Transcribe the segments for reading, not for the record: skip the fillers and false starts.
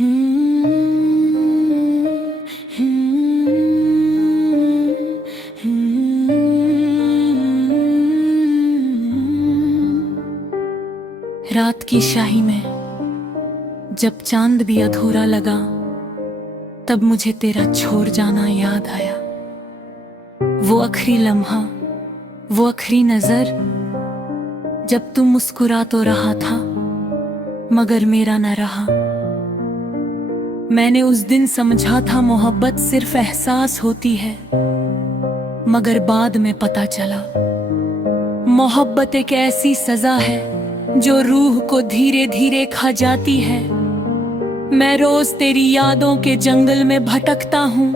रात की शाही में जब चांद भी अधूरा लगा, तब मुझे तेरा छोड़ जाना याद आया। वो आखिरी लम्हा, वो आखिरी नजर, जब तू मुस्कुरा तो रहा था मगर मेरा न रहा। मैंने उस दिन समझा था मोहब्बत सिर्फ एहसास होती है, मगर बाद में पता चला मोहब्बत एक ऐसी सजा है जो रूह को धीरे धीरे खा जाती है। मैं रोज तेरी यादों के जंगल में भटकता हूँ,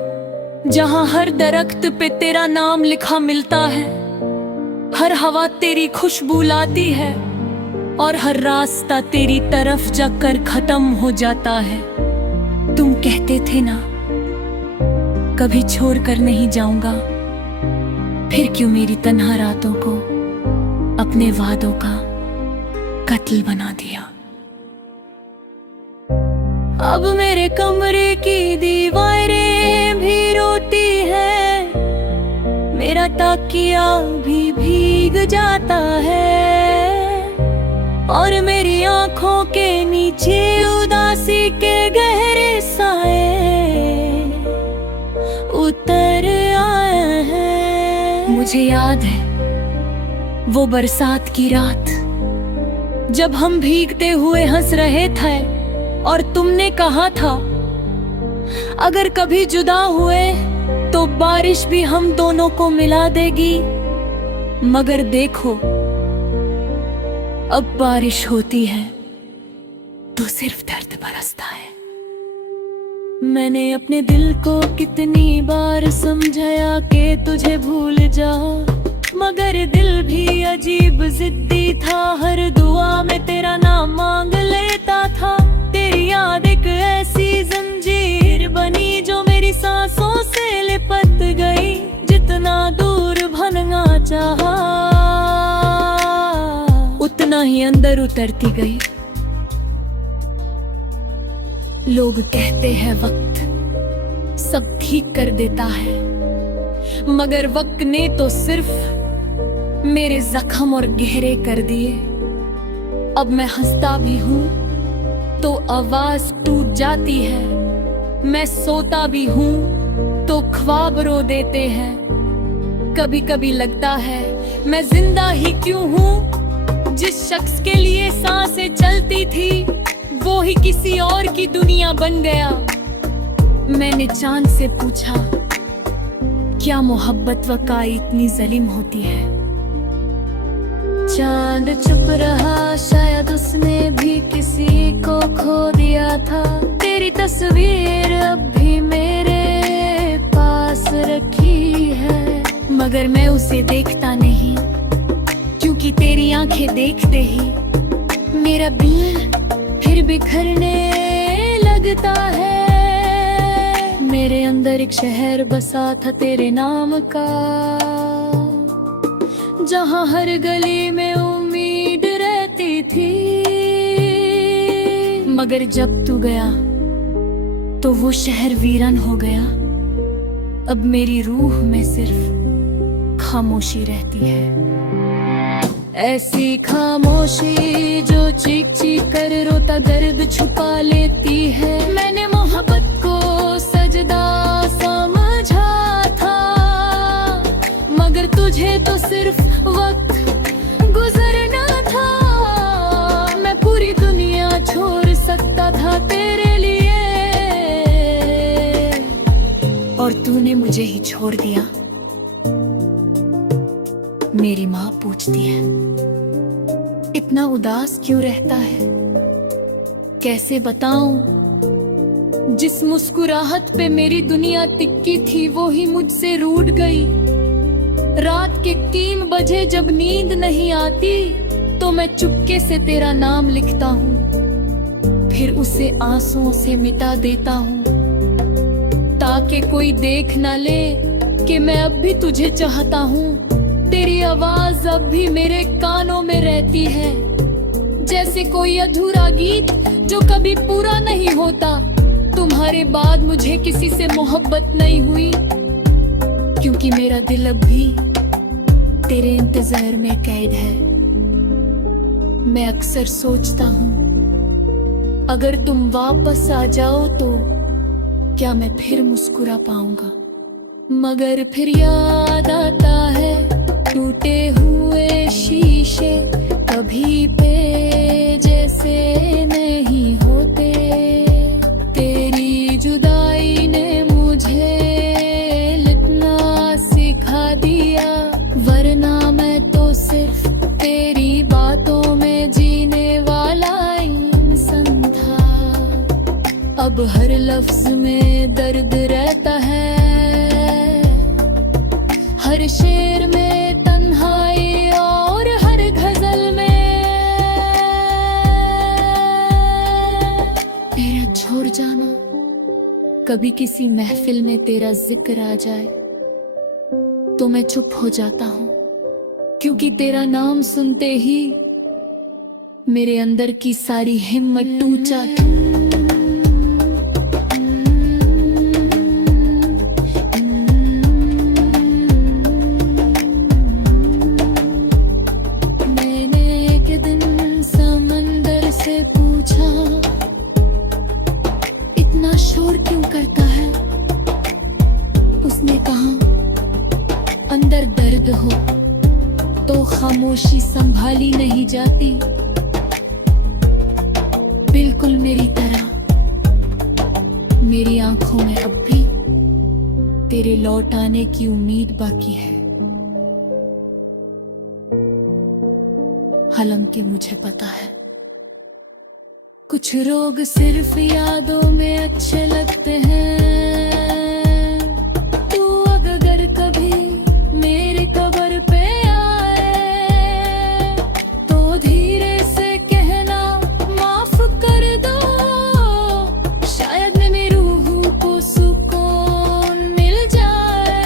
जहाँ हर दरख्त पे तेरा नाम लिखा मिलता है, हर हवा तेरी खुशबू लाती है और हर रास्ता तेरी तरफ जाकर खत्म हो जाता है। तुम कहते थे ना कभी छोड़ कर नहीं जाऊंगा, फिर क्यों मेरी तन्हा रातों को अपने वादों का कत्ल बना दिया। अब मेरे कमरे की दीवारें भी रोती है, मेरा ताकिया भी भीग जाता है और मेरी आंखों के नीचे उदासी के गहरे साए उतर आए हैं। मुझे याद है वो बरसात की रात, जब हम भीगते हुए हंस रहे थे और तुमने कहा था अगर कभी जुदा हुए तो बारिश भी हम दोनों को मिला देगी। मगर देखो अब बारिश होती है तो सिर्फ दर्द बरसता है। मैंने अपने दिल को कितनी बार समझाया कि तुझे भूल जा, मगर दिल भी अजीब जिद्दी था, हर दुआ में तेरा नाम मांग लेता था। तेरी याद एक ऐसी जंजीर बनी जो मेरी सांसों से लिपट गई, जितना दूर भगना चाहा उतना ही अंदर उतरती गई। लोग कहते हैं वक्त सब ठीक कर देता है, मगर वक्त ने तो सिर्फ मेरे जख्म और गहरे कर दिए। अब मैं हंसता भी हूँ तो आवाज टूट जाती है, मैं सोता भी हूँ तो ख्वाब रो देते हैं। कभी कभी लगता है मैं जिंदा ही क्यों हूँ, जिस शख्स के लिए सांसें चलती थी वो ही किसी और की दुनिया बन गया। मैंने चांद से पूछा क्या मोहब्बत वकाई इतनी जालिम होती है। चांद चुप रहा, शायद उसने भी किसी को खो दिया था। तेरी तस्वीर अब भी मेरे पास रखी है, मगर मैं उसे देखता नहीं, क्योंकि तेरी आंखें देखते ही मेरा दिल फिर बिखरने लगता है। मेरे अंदर एक शहर बसा था तेरे नाम का, जहाँ हर गली में उम्मीद रहती थी, मगर जब तू गया तो वो शहर वीरान हो गया। अब मेरी रूह में सिर्फ खामोशी रहती है, ऐसी खामोशी जो चीख चीख कर रोता दर्द छुपा लेती है। मैंने मोहब्बत को सजदा समझा था, मगर तुझे तो सिर्फ वक्त गुजरना था। मैं पूरी दुनिया छोड़ सकता था तेरे लिए, और तूने मुझे ही छोड़ दिया। मेरी माँ पूछती है इतना उदास क्यों रहता है, कैसे बताऊं जिस मुस्कुराहट पे मेरी दुनिया टिकी थी वो ही मुझसे रूठ गई। रात के 3 बजे जब नींद नहीं आती तो मैं चुपके से तेरा नाम लिखता हूँ, फिर उसे आंसुओं से मिटा देता हूँ, ताकि कोई देख ना ले कि मैं अब भी तुझे चाहता हूँ। तेरी आवाज अब भी मेरे कानों में रहती है, जैसे कोई अधूरा गीत जो कभी पूरा नहीं होता। तुम्हारे बाद मुझे किसी से मोहब्बत नहीं हुई, क्योंकि मेरा दिल अब भी तेरे इंतजार में कैद है। मैं अक्सर सोचता हूँ, अगर तुम वापस आ जाओ तो क्या मैं फिर मुस्कुरा पाऊंगा, मगर फिर याद आता है टूटे हुए शीशे कभी पे जैसे नहीं होते। तेरी जुदाई ने मुझे लिखना सिखा दिया, वरना मैं तो सिर्फ तेरी बातों में जीने वाला इंसान था। अब हर लफ्ज में दर्द रहता है, हर शेर में तन्हाई और हर गजल में तेरा छोड़ जाना। कभी किसी महफिल में तेरा जिक्र आ जाए तो मैं चुप हो जाता हूँ, क्योंकि तेरा नाम सुनते ही मेरे अंदर की सारी हिम्मत टूट जाती। इतना शोर क्यों करता है? उसने कहा अंदर दर्द हो तो खामोशी संभाली नहीं जाती, बिल्कुल मेरी तरह। मेरी आंखों में अब भी तेरे लौट आने की उम्मीद बाकी है। हालांकि मुझे पता है कुछ लोग सिर्फ यादों में अच्छे लगते हैं। तू अगर कभी मेरी कब्र पे आए तो धीरे से कहना माफ कर दो, शायद मेरी रूह को सुकून मिल जाए।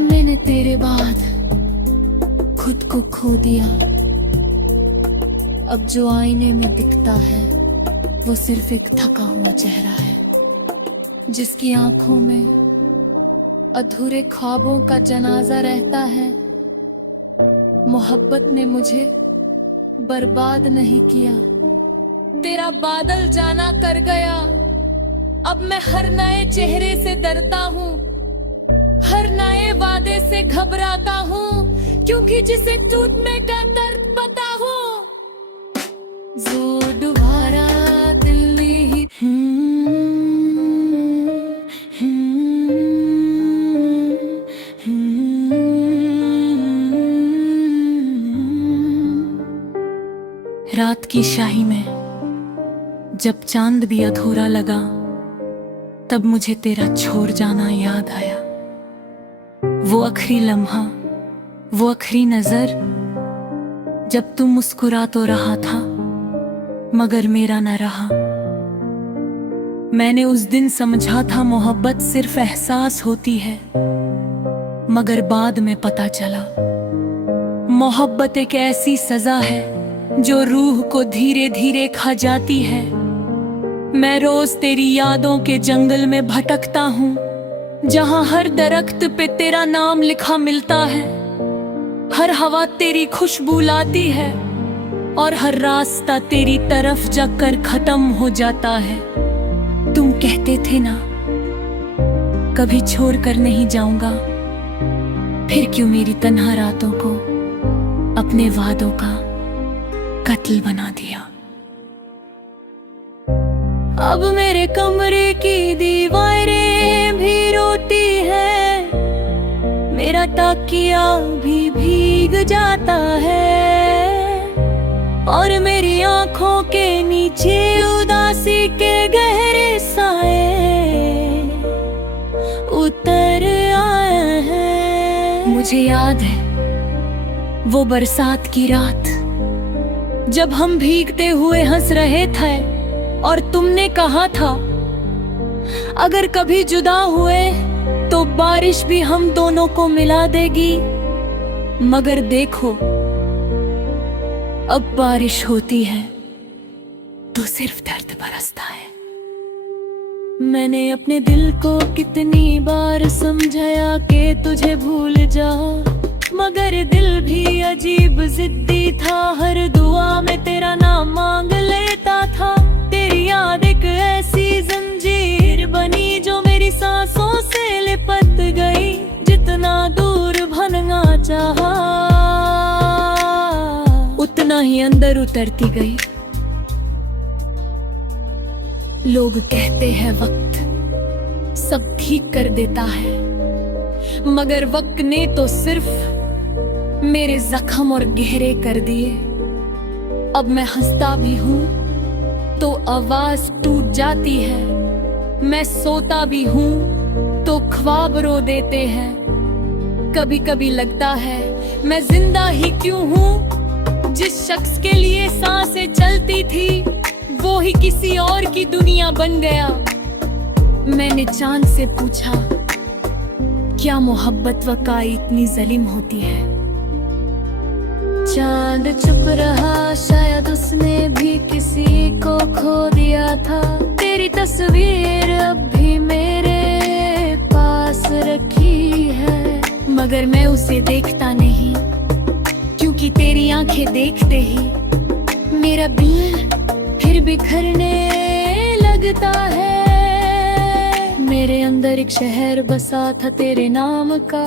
मैंने तेरे बाद खुद को खो दिया, अब जो आईने में दिखता है वो सिर्फ एक थका हुआ चेहरा है, जिसकी आंखों में अधूरे ख्वाबों का जनाजा रहता है। मोहब्बत ने मुझे बर्बाद नहीं किया, तेरा बादल जाना कर गया। अब मैं हर नए चेहरे से डरता हूँ, हर नए वादे से घबराता हूँ, क्योंकि जिसे टूटने का दर्द पता हूँ, जो दोबारा दिल नहीं। रात की शाही में जब चांद भी अधूरा लगा, तब मुझे तेरा छोड़ जाना याद आया। वो आखिरी लम्हा, वो आखिरी नजर, जब तू मुस्कुरा तो रहा था मगर मेरा न रहा। मैंने उस दिन समझा था मोहब्बत सिर्फ एहसास होती है, मगर बाद में पता चला मोहब्बत एक ऐसी सजा है जो रूह को धीरे धीरे खा जाती है। मैं रोज तेरी यादों के जंगल में भटकता हूँ, जहाँ हर दरख्त पे तेरा नाम लिखा मिलता है, हर हवा तेरी खुशबू लाती है और हर रास्ता तेरी तरफ जाकर खत्म हो जाता है। तुम कहते थे ना कभी छोड़ कर नहीं जाऊंगा, फिर क्यों मेरी तन्हा रातों को अपने वादों का कत्ल बना दिया। अब मेरे कमरे की दीवारें भी रोती है, मेरा ताकिया भी भीग जाता है और मेरी आंखों के नीचे उदासी के गहरे साए उतर आए हैं। मुझे याद है वो बरसात की रात, जब हम भीगते हुए हंस रहे थे और तुमने कहा था अगर कभी जुदा हुए तो बारिश भी हम दोनों को मिला देगी। मगर देखो अब बारिश होती है तो सिर्फ दर्द बरसता है। मैंने अपने दिल को कितनी बार समझाया कि तुझे भूल जा, मगर दिल भी अजीब जिद्दी था। हर दुआ में तेरा नाम मांग लेता था। तेरी याद एक ऐसी जंजीर बनी जो मेरी सांसों से लिपट गई। जितना दूर भगना चाहा उतना ही अंदर उतरती गई। लोग कहते हैं वक्त सब ठीक कर देता है, मगर वक्त ने तो सिर्फ मेरे जख्म और गहरे कर दिए। अब मैं हंसता भी हूँ तो आवाज टूट जाती है, मैं सोता भी हूँ तो ख्वाब रो देते हैं। कभी कभी लगता है मैं जिंदा ही क्यों हूँ। जिस शख्स के लिए सांसें चलती थी वो ही किसी और की दुनिया बन गया। मैंने चांद से पूछा, क्या मोहब्बत वकाई इतनी जालिम होती है? चांद चुप रहा, शायद उसने भी किसी को खो दिया था। तेरी तस्वीर अब भी मेरे पास रखी है, मगर मैं उसे देखता नहीं, क्योंकि तेरी आंखें देखते ही मेरा दिल फिर बिखरने लगता है। मेरे अंदर एक शहर बसा था तेरे नाम का,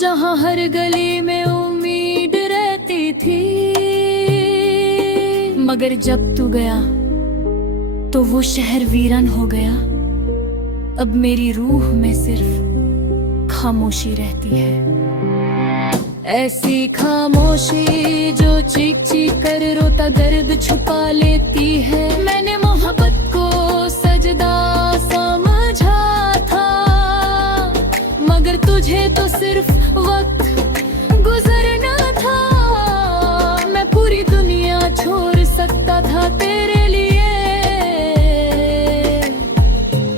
जहां हर गली में उम्मीद रहती थी। मगर जब तू गया तो वो शहर वीरान हो गया। अब मेरी रूह में सिर्फ खामोशी रहती है, ऐसी खामोशी जो चीख चीख कर रोता दर्द छुपा लेती है। मैंने मोहब्बत को सजदा समझा था, मगर तुझे तो सिर्फ वक्त गुजरना था। मैं पूरी दुनिया छोड़ सकता था तेरे लिए,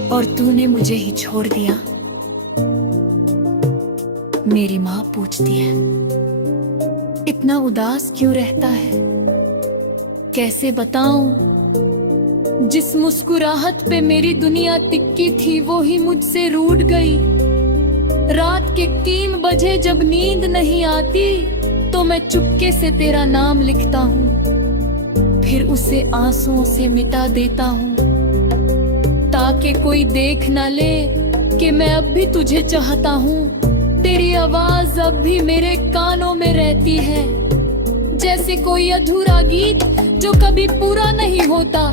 और तूने मुझे ही छोड़ दिया। मेरी माँ पूछती है, इतना उदास क्यों रहता है? कैसे बताऊं, जिस मुस्कुराहट पे मेरी दुनिया टिकी थी वो ही मुझसे रूठ गई। रात के 3 बजे जब नींद नहीं आती तो मैं चुपके से तेरा नाम लिखता हूँ, फिर उसे आंसुओं से मिटा देता हूँ, ताकि कोई देख ना ले कि मैं अब भी तुझे चाहता हूँ। तेरी आवाज अब भी मेरे कानों में रहती है, जैसे कोई अधूरा गीत जो कभी पूरा नहीं होता।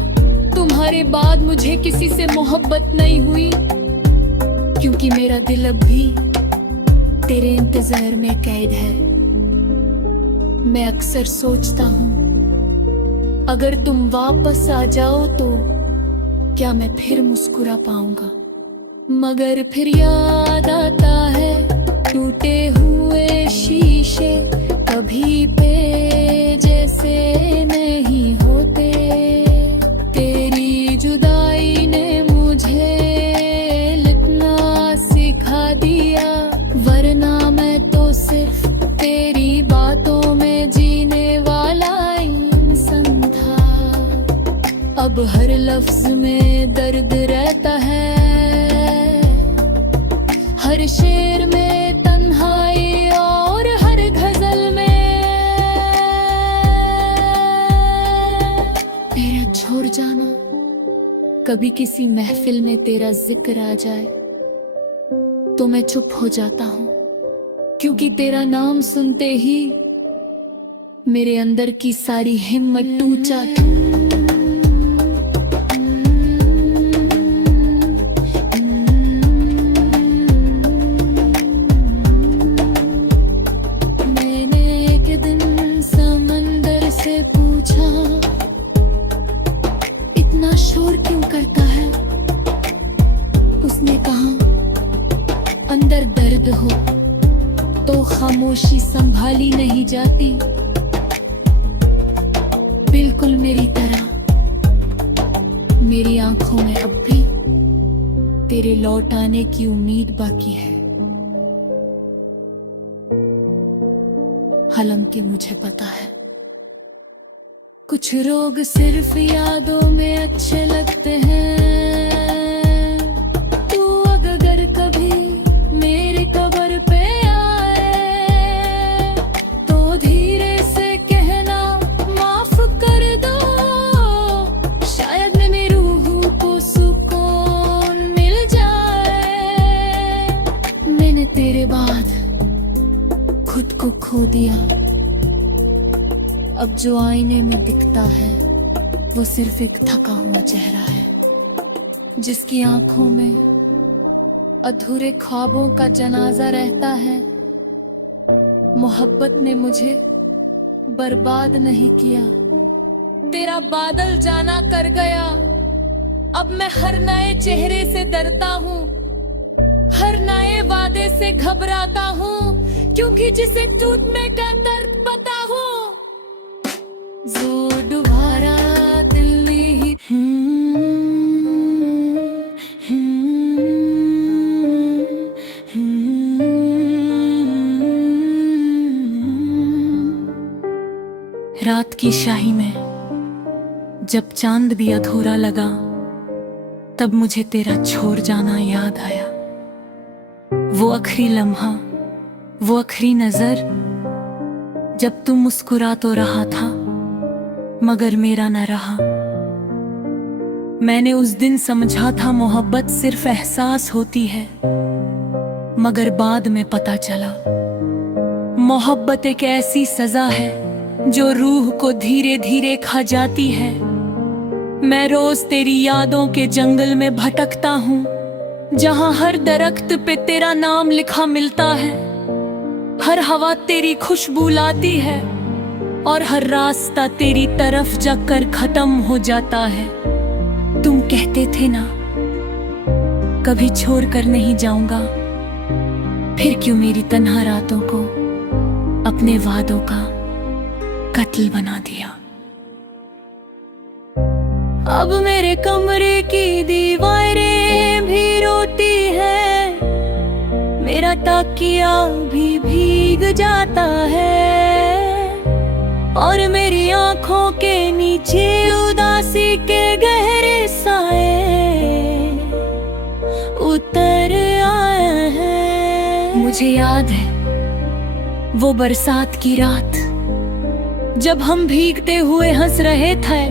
तुम्हारे बाद मुझे किसी से मोहब्बत नहीं हुई, क्योंकि मेरा दिल अब भी तेरे इंतजार में कैद है। मैं अक्सर सोचता हूँ, अगर तुम वापस आ जाओ तो क्या मैं फिर मुस्कुरा पाऊंगा? मगर फिर याद आता है टूटे हुए शीशे कभी पे जैसे नहीं होते। तेरी जुदाई ने मुझे लिखना सिखा दिया, वरना मैं तो सिर्फ तेरी बातों में जीने वाला इंसान था। अब हर लफ्ज में दर्द रहता है, हर शेर में तन्हाई और हर गजल में तेरा छोड़ जाना। कभी किसी महफिल में तेरा जिक्र आ जाए तो मैं चुप हो जाता हूँ, क्योंकि तेरा नाम सुनते ही मेरे अंदर की सारी हिम्मत टूट जाती। शोर क्यों करता है? उसने कहा, अंदर दर्द हो तो खामोशी संभाली नहीं जाती। बिल्कुल मेरी तरह मेरी आंखों में अब भी तेरे लौट आने की उम्मीद बाकी है। हालांकि मुझे पता है कुछ लोग सिर्फ यादों में अच्छे लगते हैं। जो आईने में दिखता है वो सिर्फ एक थका हुआ चेहरा है, जिसकी आंखों में अधूरे ख्वाबों का जनाजा रहता है। मोहब्बत ने मुझे बर्बाद नहीं किया, तेरा बादल जाना कर गया। अब मैं हर नए चेहरे से डरता हूँ, हर नए वादे से घबराता हूँ, क्योंकि जिसे टूटने का दर्द पता हूँ। जो दोबारा दिल नहीं रात की शाही में जब चांद भी अधूरा लगा, तब मुझे तेरा छोड़ जाना याद आया। वो आखिरी लम्हा, वो आखिरी नजर, जब तू मुस्कुरा तो रहा था मगर मेरा न रहा। मैंने उस दिन समझा था मोहब्बत सिर्फ एहसास होती है, मगर बाद में पता चला मोहब्बत एक ऐसी सजा है जो रूह को धीरे धीरे खा जाती है। मैं रोज तेरी यादों के जंगल में भटकता हूँ, जहाँ हर दरख्त पे तेरा नाम लिखा मिलता है, हर हवा तेरी खुशबू लाती है और हर रास्ता तेरी तरफ जाकर खत्म हो जाता है। तुम कहते थे ना कभी छोड़ कर नहीं जाऊंगा, फिर क्यों मेरी तन्हा रातों को अपने वादों का कत्ल बना दिया। अब मेरे कमरे की दीवारें भी रोती है, मेरा तकिया भी भीग जाता है और मेरी आंखों के नीचे उदासी के गहरे साए उतर आए हैं। मुझे याद है वो बरसात की रात, जब हम भीगते हुए हंस रहे थे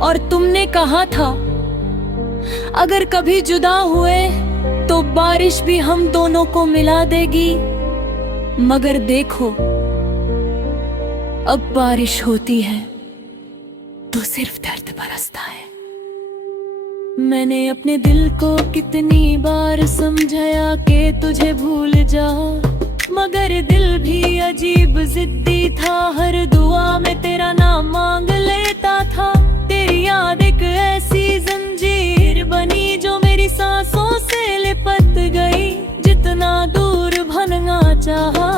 और तुमने कहा था अगर कभी जुदा हुए तो बारिश भी हम दोनों को मिला देगी। मगर देखो अब बारिश होती है तो सिर्फ दर्द बरसता है। मैंने अपने दिल को कितनी बार समझाया कि तुझे भूल जा, मगर दिल भी अजीब जिद्दी था, हर दुआ में तेरा नाम मांग लेता था। तेरी याद एक ऐसी जंजीर बनी जो मेरी सांसों से लिपट गई, जितना दूर भगना चाहा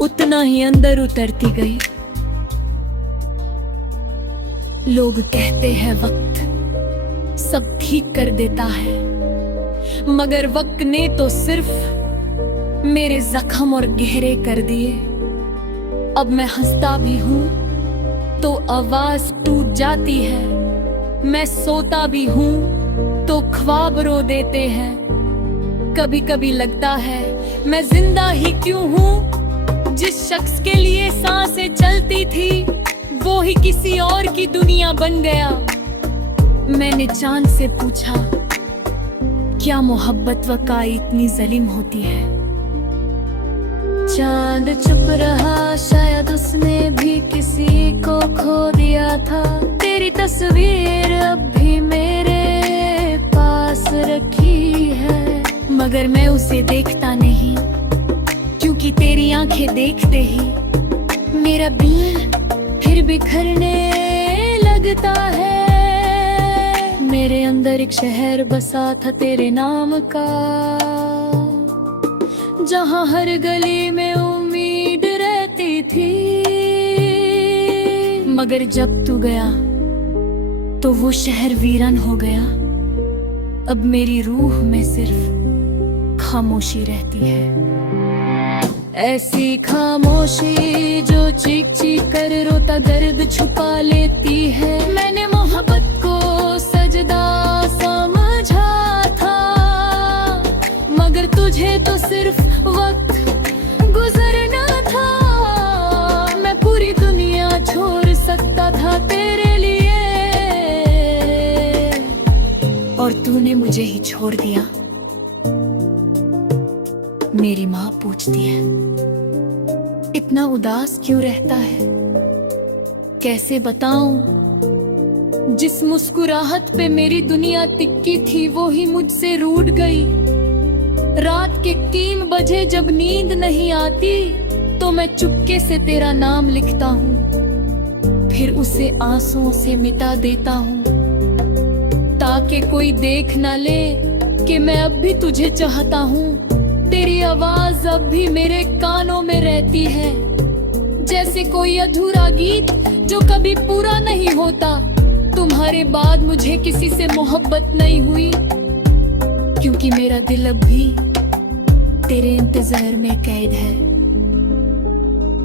उतना ही अंदर उतरती गई। लोग कहते हैं वक्त सब ठीक कर देता है, मगर वक्त ने तो सिर्फ मेरे जख्म और गहरे कर दिए। अब मैं हंसता भी हूँ तो आवाज टूट जाती है, मैं सोता भी हूँ तो ख्वाब रो देते हैं। कभी कभी लगता है मैं जिंदा ही क्यों हूँ, जिस शख्स के लिए सांसें चलती थी वो ही किसी और की दुनिया बन गया। मैंने चांद से पूछा क्या मोहब्बत वकाई इतनी जालिम होती है। चांद चुप रहा, शायद उसने भी किसी को खो दिया था। तेरी तस्वीर अब भी मेरे पास रखी है, मगर मैं उसे देखता नहीं, क्योंकि तेरी आंखें देखते ही मेरा दिल फिर बिखरने लगता है। मेरे अंदर एक शहर बसा था तेरे नाम का, जहाँ हर गली में उम्मीद रहती थी, मगर जब तू गया तो वो शहर वीरान हो गया। अब मेरी रूह में सिर्फ खामोशी रहती है, ऐसी खामोशी जो चीख चीख कर रोता दर्द छुपा लेती है। मैंने मोहब्बत को सजदा समझा था, मगर तुझे तो सिर्फ वक्त गुजरना था। मैं पूरी दुनिया छोड़ सकता था तेरे लिए, और तूने मुझे ही छोड़ दिया। मेरी माँ पूछती है इतना उदास क्यों रहता है? कैसे बताऊं? जिस मुस्कुराहट पे मेरी दुनिया टिकी थी वो ही मुझसे रूठ गई। रात के 3 बजे जब नींद नहीं आती तो मैं चुपके से तेरा नाम लिखता हूँ, फिर उसे आंसुओं से मिटा देता हूँ ताकि कोई देख ना ले कि मैं अब भी तुझे चाहता हूँ। तेरी आवाज अब भी मेरे कानों में रहती है, जैसे कोई अधूरा गीत जो कभी पूरा नहीं होता। तुम्हारे बाद मुझे किसी से मोहब्बत नहीं हुई, क्योंकि मेरा दिल अब भी तेरे इंतजार में कैद है।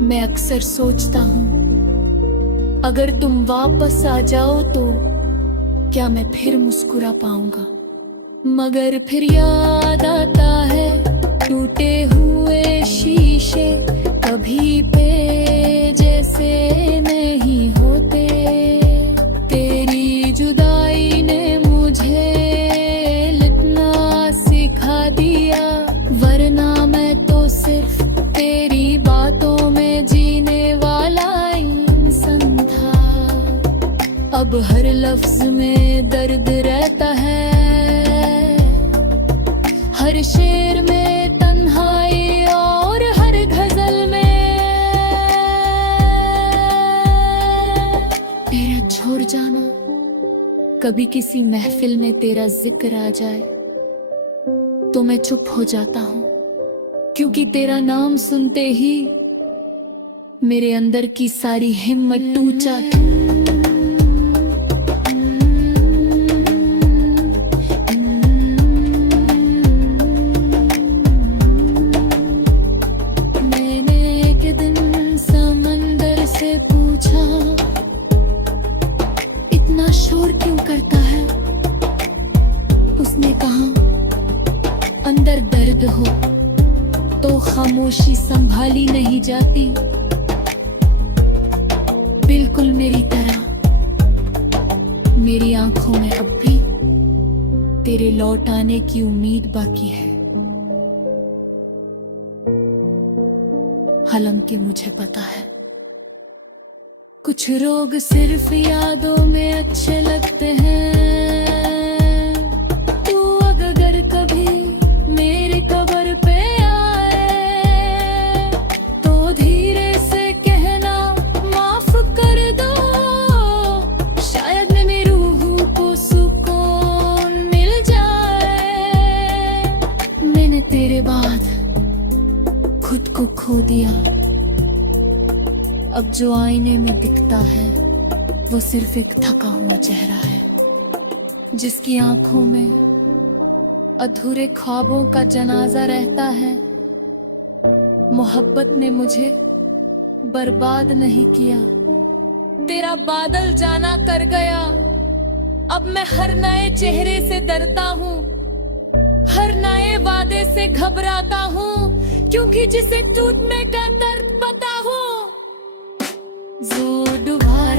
मैं अक्सर सोचता हूँ अगर तुम वापस आ जाओ तो क्या मैं फिर मुस्कुरा पाऊंगा, मगर फिर याद आता है टूटे हुए शीशे कभी पे जैसे नहीं होते। तेरी जुदाई ने मुझे लिखना सिखा दिया, वरना मैं तो सिर्फ तेरी बातों में जीने वाला इंसान था। अब हर लफ्ज में दर्द रहता है, हर शेर में तन्हाई और हर गजल में तेरा छोड़ जाना। कभी किसी महफिल में तेरा जिक्र आ जाए तो मैं चुप हो जाता हूँ, क्योंकि तेरा नाम सुनते ही मेरे अंदर की सारी हिम्मत टूट जाती। पूछा इतना शोर क्यों करता है? उसने कहा अंदर दर्द हो तो खामोशी संभाली नहीं जाती, बिल्कुल मेरी तरह। मेरी आंखों में अब भी तेरे लौट आने की उम्मीद बाकी है। हालांकि मुझे पता है कुछ लोग सिर्फ यादों में अच्छे लगते हैं। तू अगर कभी मेरी कब्र पे आए तो धीरे से कहना माफ कर दो, शायद मेरी रूह को सुकून मिल जाए। मैंने तेरे बाद खुद को खो दिया, अब जो आईने में दिखता है वो सिर्फ एक थका हुआ चेहरा है, जिसकी आंखों में अधूरे ख्वाबों का जनाजा रहता है। मोहब्बत ने मुझे बर्बाद नहीं किया, तेरा बादल जाना कर गया। अब मैं हर नए चेहरे से डरता हूँ, हर नए वादे से घबराता हूँ, क्योंकि जिसे टूटने का दर्द पता हो। जो डुबा